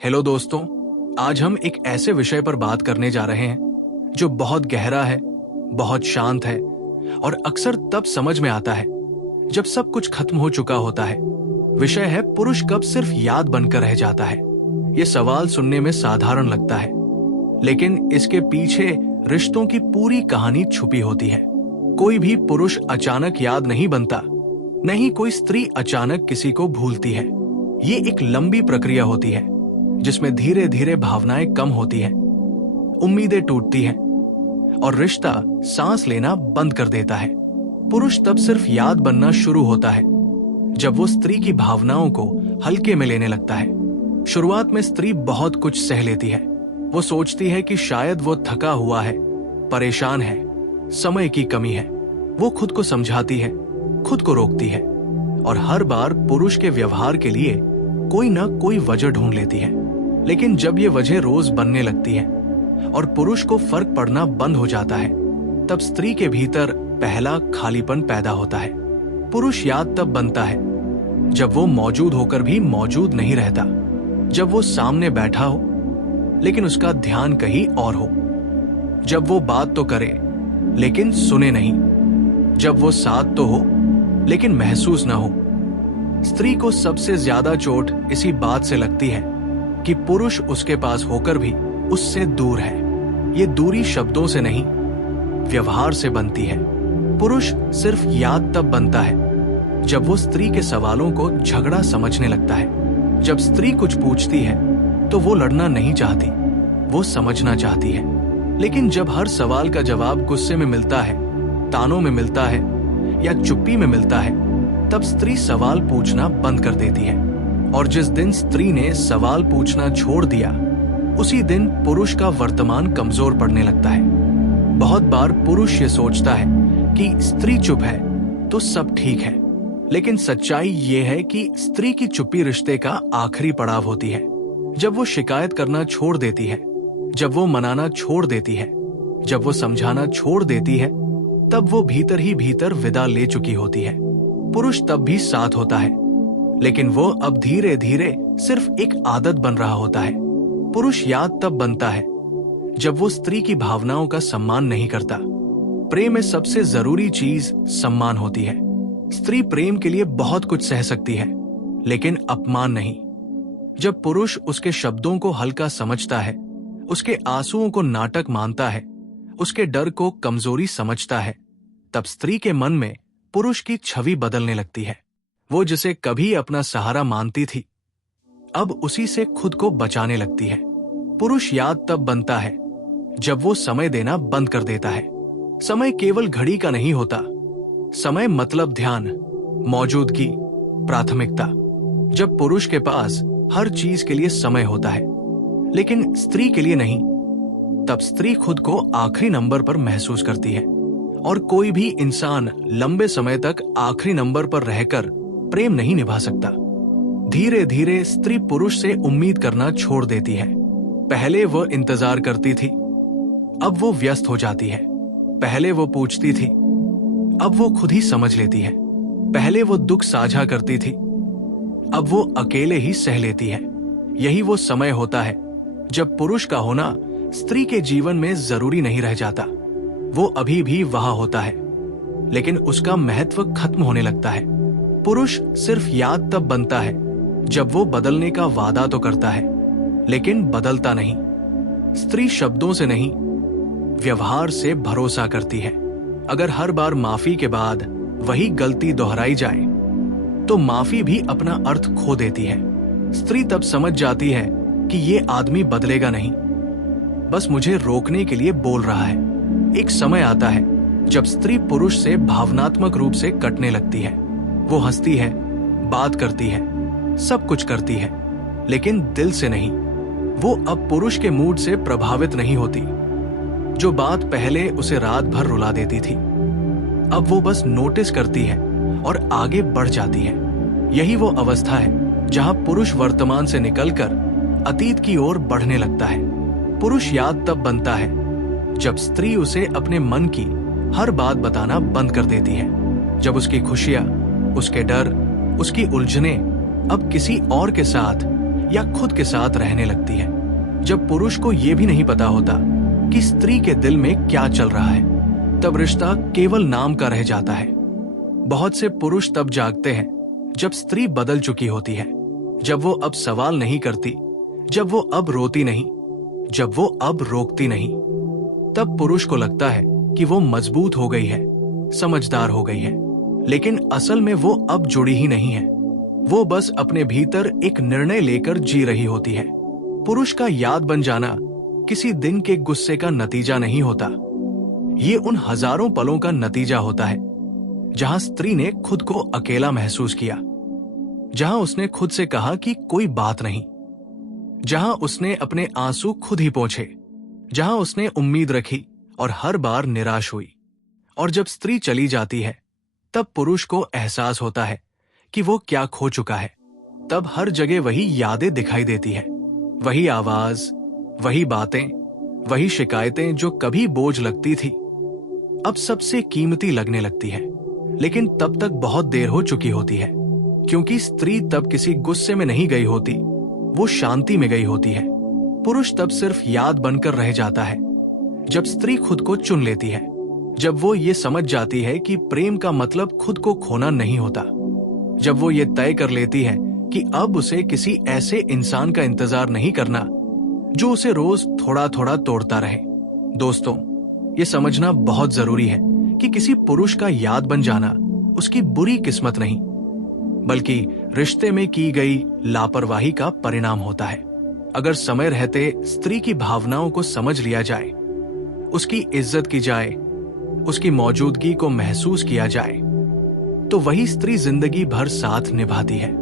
Hello दोस्तों, आज हम एक ऐसे विषय पर बात करने जा रहे हैं जो बहुत गहरा है, बहुत शांत है और अक्सर तब समझ में आता है जब सब कुछ खत्म हो चुका होता है। विषय है पुरुष कब सिर्फ याद बनकर रह जाता है। ये सवाल सुनने में साधारण लगता है, लेकिन इसके पीछे रिश्तों की पूरी कहानी छुपी होती है। कोई भी पुरुष अचानक याद नहीं बनता, नहीं कोई स्त्री अचानक किसी को भूलती है। ये एक लंबी प्रक्रिया होती है जिसमें धीरे धीरे भावनाएं कम होती हैं, उम्मीदें टूटती हैं और रिश्ता सांस लेना बंद कर देता है। पुरुष तब सिर्फ याद बनना शुरू होता है जब वो स्त्री की भावनाओं को हल्के में लेने लगता है। शुरुआत में स्त्री बहुत कुछ सह लेती है। वो सोचती है कि शायद वो थका हुआ है, परेशान है, समय की कमी है। वो खुद को समझाती है, खुद को रोकती है और हर बार पुरुष के व्यवहार के लिए कोई ना कोई वजह ढूंढ लेती है। लेकिन जब ये वजह रोज बनने लगती है और पुरुष को फर्क पड़ना बंद हो जाता है, तब स्त्री के भीतर पहला खालीपन पैदा होता है। पुरुष याद तब बनता है जब वो मौजूद होकर भी मौजूद नहीं रहता, जब वो सामने बैठा हो लेकिन उसका ध्यान कहीं और हो, जब वो बात तो करे लेकिन सुने नहीं, जब वो साथ तो हो लेकिन महसूस ना हो। स्त्री को सबसे ज्यादा चोट इसी बात से लगती है कि पुरुष उसके पास होकर भी उससे दूर है। ये दूरी शब्दों से नहीं, व्यवहार से बनती है। पुरुष सिर्फ याद तब बनता है जब वो स्त्री के सवालों को झगड़ा समझने लगता है। जब स्त्री कुछ पूछती है तो वो लड़ना नहीं चाहती, वो समझना चाहती है। लेकिन जब हर सवाल का जवाब गुस्से में मिलता है, तानों में मिलता है या चुप्पी में मिलता है, तब स्त्री सवाल पूछना बंद कर देती है। और जिस दिन स्त्री ने सवाल पूछना छोड़ दिया, उसी दिन पुरुष का वर्तमान कमजोर पड़ने लगता है। बहुत बार पुरुष ये सोचता है कि स्त्री चुप है तो सब ठीक है, लेकिन सच्चाई ये है कि स्त्री की चुप्पी रिश्ते का आखिरी पड़ाव होती है। जब वो शिकायत करना छोड़ देती है, जब वो मनाना छोड़ देती है, जब वो समझाना छोड़ देती है, तब वो भीतर ही भीतर विदा ले चुकी होती है। पुरुष तब भी साथ होता है, लेकिन वो अब धीरे धीरे सिर्फ एक आदत बन रहा होता है। पुरुष याद तब बनता है जब वो स्त्री की भावनाओं का सम्मान नहीं करता। प्रेम में सबसे जरूरी चीज सम्मान होती है। स्त्री प्रेम के लिए बहुत कुछ सह सकती है, लेकिन अपमान नहीं। जब पुरुष उसके शब्दों को हल्का समझता है, उसके आंसुओं को नाटक मानता है, उसके डर को कमजोरी समझता है, तब स्त्री के मन में पुरुष की छवि बदलने लगती है। वो जिसे कभी अपना सहारा मानती थी, अब उसी से खुद को बचाने लगती है। पुरुष याद तब बनता है जब वो समय देना बंद कर देता है। समय केवल घड़ी का नहीं होता। समय मतलब ध्यान, मौजूदगी, प्राथमिकता। जब पुरुष के पास हर चीज के लिए समय होता है, लेकिन स्त्री के लिए नहीं, तब स्त्री खुद को आखिरी नंबर पर महसूस करती है। और कोई भी इंसान लंबे समय तक आखिरी नंबर पर रहकर प्रेम नहीं निभा सकता। धीरे धीरे स्त्री पुरुष से उम्मीद करना छोड़ देती है। पहले वो इंतजार करती थी, अब वो व्यस्त हो जाती है। पहले वो पूछती थी, अब वो खुद ही समझ लेती है। पहले वो दुख साझा करती थी, अब वो अकेले ही सह लेती है। यही वो समय होता है जब पुरुष का होना स्त्री के जीवन में जरूरी नहीं रह जाता। वो अभी भी वहां होता है, लेकिन उसका महत्व खत्म होने लगता है। पुरुष सिर्फ याद तब बनता है जब वो बदलने का वादा तो करता है, लेकिन बदलता नहीं। स्त्री शब्दों से नहीं, व्यवहार से भरोसा करती है। अगर हर बार माफी के बाद वही गलती दोहराई जाए, तो माफी भी अपना अर्थ खो देती है। स्त्री तब समझ जाती है कि ये आदमी बदलेगा नहीं, बस मुझे रोकने के लिए बोल रहा है। एक समय आता है जब स्त्री पुरुष से भावनात्मक रूप से कटने लगती है। वो हंसती है, बात करती है, सब कुछ करती है, लेकिन दिल से नहीं। वो अब पुरुष के मूड से प्रभावित नहीं होती। जो बात पहले उसे रात भर रुला देती थी, अब वो बस नोटिस करती है और आगे बढ़ जाती है। यही वो अवस्था है जहां पुरुष वर्तमान से निकलकर अतीत की ओर बढ़ने लगता है। पुरुष याद तब बनता है जब स्त्री उसे अपने मन की हर बात बताना बंद कर देती है। जब उसकी खुशियां, उसके डर, उसकी उलझने अब किसी और के साथ या खुद के साथ रहने लगती है, जब पुरुष को यह भी नहीं पता होता कि स्त्री के दिल में क्या चल रहा है। तब रिश्ता केवल नाम का रह जाता है। बहुत से पुरुष तब जागते हैं जब स्त्री बदल चुकी होती है, जब वो अब सवाल नहीं करती, जब वो अब रोती नहीं, जब वो अब रोकती नहीं। तब पुरुष को लगता है कि वो मजबूत हो गई है, समझदार हो गई है, लेकिन असल में वो अब जुड़ी ही नहीं है। वो बस अपने भीतर एक निर्णय लेकर जी रही होती है। पुरुष का याद बन जाना किसी दिन के गुस्से का नतीजा नहीं होता। ये उन हजारों पलों का नतीजा होता है जहां स्त्री ने खुद को अकेला महसूस किया, जहां उसने खुद से कहा कि कोई बात नहीं, जहां उसने अपने आंसू खुद ही पोंछे, जहां उसने उम्मीद रखी और हर बार निराश हुई। और जब स्त्री चली जाती है, तब पुरुष को एहसास होता है कि वो क्या खो चुका है। तब हर जगह वही यादें दिखाई देती है, वही आवाज, वही बातें, वही शिकायतें जो कभी बोझ लगती थी, अब सबसे कीमती लगने लगती है। लेकिन तब तक बहुत देर हो चुकी होती है, क्योंकि स्त्री तब किसी गुस्से में नहीं गई होती, वो शांति में गई होती है। पुरुष तब सिर्फ याद बनकर रह जाता है जब स्त्री खुद को चुन लेती है, जब वो ये समझ जाती है कि प्रेम का मतलब खुद को खोना नहीं होता, जब वो ये तय कर लेती है कि अब उसे किसी ऐसे इंसान का इंतजार नहीं करना जो उसे रोज थोड़ा थोड़ा तोड़ता रहे। दोस्तों, ये समझना बहुत जरूरी है कि किसी पुरुष का याद बन जाना उसकी बुरी किस्मत नहीं, बल्कि रिश्ते में की गई लापरवाही का परिणाम होता है। अगर समय रहते स्त्री की भावनाओं को समझ लिया जाए, उसकी इज्जत की जाए, उसकी मौजूदगी को महसूस किया जाए, तो वही स्त्री जिंदगी भर साथ निभाती है।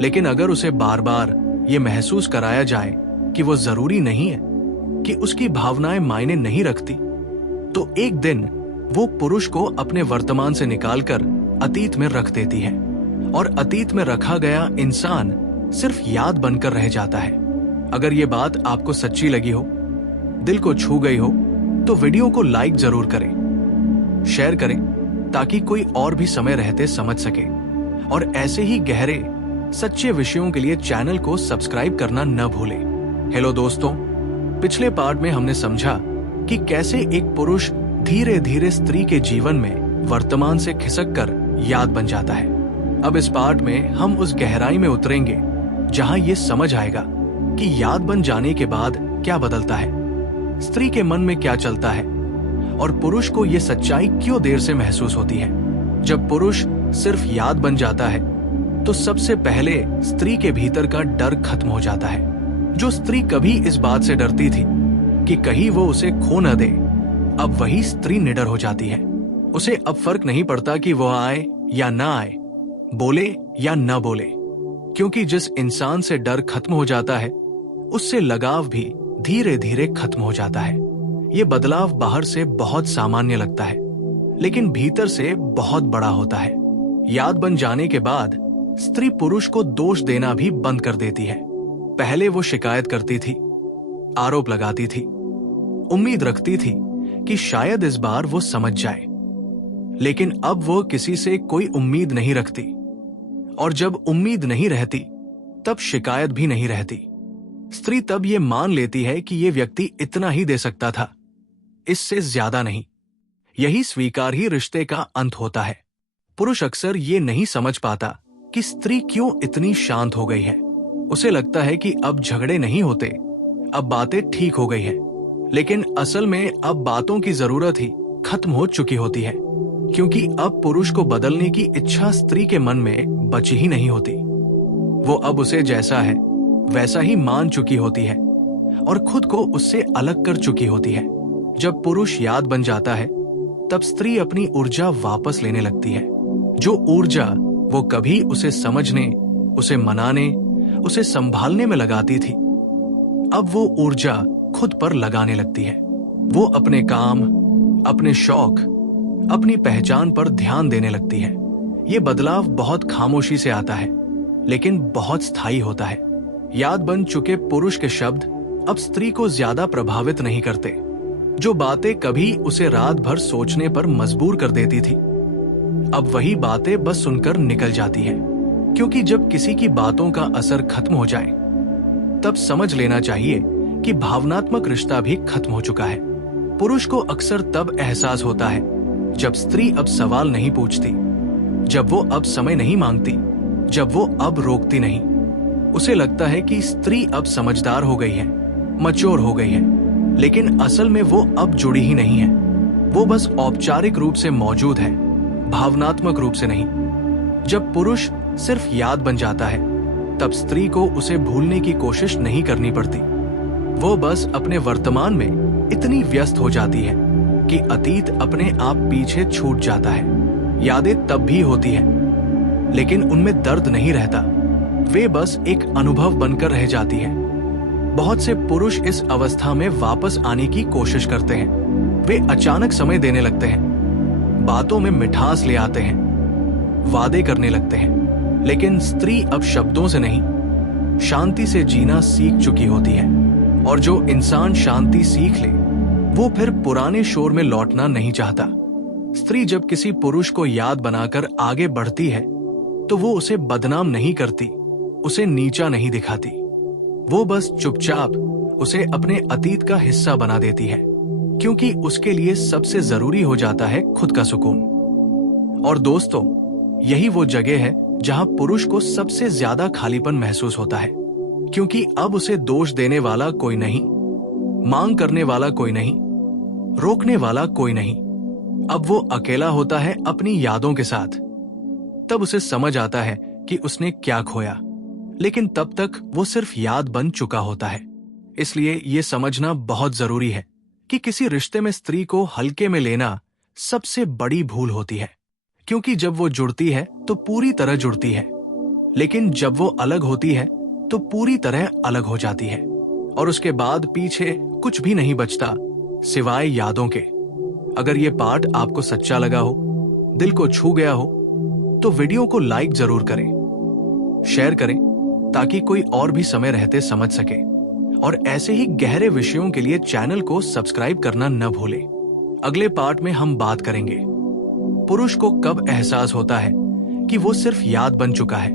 लेकिन अगर उसे बार बार ये महसूस कराया जाए कि वो जरूरी नहीं है, कि उसकी भावनाएं मायने नहीं रखती, तो एक दिन वो पुरुष को अपने वर्तमान से निकालकर अतीत में रख देती है, और अतीत में रखा गया इंसान सिर्फ याद बनकर रह जाता है। अगर ये बात आपको सच्ची लगी हो, दिल को छू गई हो, तो वीडियो को लाइक जरूर करें, शेयर करें, ताकि कोई और भी समय रहते समझ सके। और ऐसे ही गहरे सच्चे विषयों के लिए चैनल को सब्सक्राइब करना न भूलें। हेलो दोस्तों, पिछले पार्ट में हमने समझा कि कैसे एक पुरुष धीरे धीरे स्त्री के जीवन में वर्तमान से खिसक कर याद बन जाता है। अब इस पार्ट में हम उस गहराई में उतरेंगे जहां ये समझ आएगा कि याद बन जाने के बाद क्या बदलता है, स्त्री के मन में क्या चलता है, और पुरुष को ये सच्चाई क्यों देर से महसूस होती है। जब पुरुष सिर्फ याद बन जाता है, तो सबसे पहले स्त्री के भीतर का डर खत्म हो जाता है। जो स्त्री कभी इस बात से डरती थी कि कहीं वो उसे खो न दे, अब वही स्त्री निडर हो जाती है। उसे अब फर्क नहीं पड़ता कि वो आए या ना आए, बोले या न बोले, क्योंकि जिस इंसान से डर खत्म हो जाता है, उससे लगाव भी धीरे धीरे खत्म हो जाता है। ये बदलाव बाहर से बहुत सामान्य लगता है, लेकिन भीतर से बहुत बड़ा होता है। याद बन जाने के बाद स्त्री पुरुष को दोष देना भी बंद कर देती है। पहले वो शिकायत करती थी, आरोप लगाती थी, उम्मीद रखती थी कि शायद इस बार वो समझ जाए, लेकिन अब वो किसी से कोई उम्मीद नहीं रखती, और जब उम्मीद नहीं रहती, तब शिकायत भी नहीं रहती। स्त्री तब ये मान लेती है कि ये व्यक्ति इतना ही दे सकता था, इससे ज्यादा नहीं। यही स्वीकार ही रिश्ते का अंत होता है। पुरुष अक्सर ये नहीं समझ पाता कि स्त्री क्यों इतनी शांत हो गई है। उसे लगता है कि अब झगड़े नहीं होते, अब बातें ठीक हो गई है, लेकिन असल में अब बातों की जरूरत ही खत्म हो चुकी होती है, क्योंकि अब पुरुष को बदलने की इच्छा स्त्री के मन में बची ही नहीं होती। वो अब उसे जैसा है वैसा ही मान चुकी होती है और खुद को उससे अलग कर चुकी होती है। जब पुरुष याद बन जाता है, तब स्त्री अपनी ऊर्जा वापस लेने लगती है। जो ऊर्जा वो कभी उसे समझने, उसे मनाने, उसे संभालने में लगाती थी, अब वो ऊर्जा खुद पर लगाने लगती है। वो अपने काम, अपने शौक, अपनी पहचान पर ध्यान देने लगती है। ये बदलाव बहुत खामोशी से आता है, लेकिन बहुत स्थायी होता है। याद बन चुके पुरुष के शब्द अब स्त्री को ज्यादा प्रभावित नहीं करते। जो बातें कभी उसे रात भर सोचने पर मजबूर कर देती थी, अब वही बातें बस सुनकर निकल जाती है, क्योंकि जब किसी की बातों का असर खत्म हो जाए, तब समझ लेना चाहिए कि भावनात्मक रिश्ता भी खत्म हो चुका है। पुरुष को अक्सर तब एहसास होता है जब स्त्री अब सवाल नहीं पूछती, जब वो अब समय नहीं मांगती, जब वो अब रोकती नहीं। उसे लगता है कि स्त्री अब समझदार हो गई है, मैच्योर हो गई है, लेकिन असल में वो अब जुड़ी ही नहीं है। वो बस औपचारिक रूप से मौजूद है, भावनात्मक रूप से नहीं। जब पुरुष सिर्फ याद बन जाता है, तब स्त्री को उसे भूलने की कोशिश नहीं करनी पड़ती। वो बस अपने वर्तमान में इतनी व्यस्त हो जाती है कि अतीत अपने आप पीछे छूट जाता है। यादें तब भी होती हैं, लेकिन उनमें दर्द नहीं रहता। वे बस एक अनुभव बनकर रह जाती हैं। बहुत से पुरुष इस अवस्था में वापस आने की कोशिश करते हैं। वे अचानक समय देने लगते हैं, बातों में मिठास ले आते हैं, वादे करने लगते हैं, लेकिन स्त्री अब शब्दों से नहीं, शांति से जीना सीख चुकी होती है। और जो इंसान शांति सीख ले, वो फिर पुराने शोर में लौटना नहीं चाहता। स्त्री जब किसी पुरुष को याद बनाकर आगे बढ़ती है, तो वो उसे बदनाम नहीं करती, उसे नीचा नहीं दिखाती। वो बस चुपचाप उसे अपने अतीत का हिस्सा बना देती है, क्योंकि उसके लिए सबसे जरूरी हो जाता है खुद का सुकून। और दोस्तों, यही वो जगह है जहां पुरुष को सबसे ज्यादा खालीपन महसूस होता है, क्योंकि अब उसे दोष देने वाला कोई नहीं, मांग करने वाला कोई नहीं, रोकने वाला कोई नहीं। अब वो अकेला होता है अपनी यादों के साथ। तब उसे समझ आता है कि उसने क्या खोया, लेकिन तब तक वो सिर्फ याद बन चुका होता है। इसलिए ये समझना बहुत जरूरी है कि किसी रिश्ते में स्त्री को हल्के में लेना सबसे बड़ी भूल होती है, क्योंकि जब वो जुड़ती है तो पूरी तरह जुड़ती है, लेकिन जब वो अलग होती है तो पूरी तरह अलग हो जाती है। और उसके बाद पीछे कुछ भी नहीं बचता सिवाय यादों के। अगर ये पार्ट आपको सच्चा लगा हो, दिल को छू गया हो, तो वीडियो को लाइक जरूर करें, शेयर करें, ताकि कोई और भी समय रहते समझ सके। और ऐसे ही गहरे विषयों के लिए चैनल को सब्सक्राइब करना न भूलें। अगले पार्ट में हम बात करेंगे पुरुष को कब एहसास होता है कि वो सिर्फ याद बन चुका है,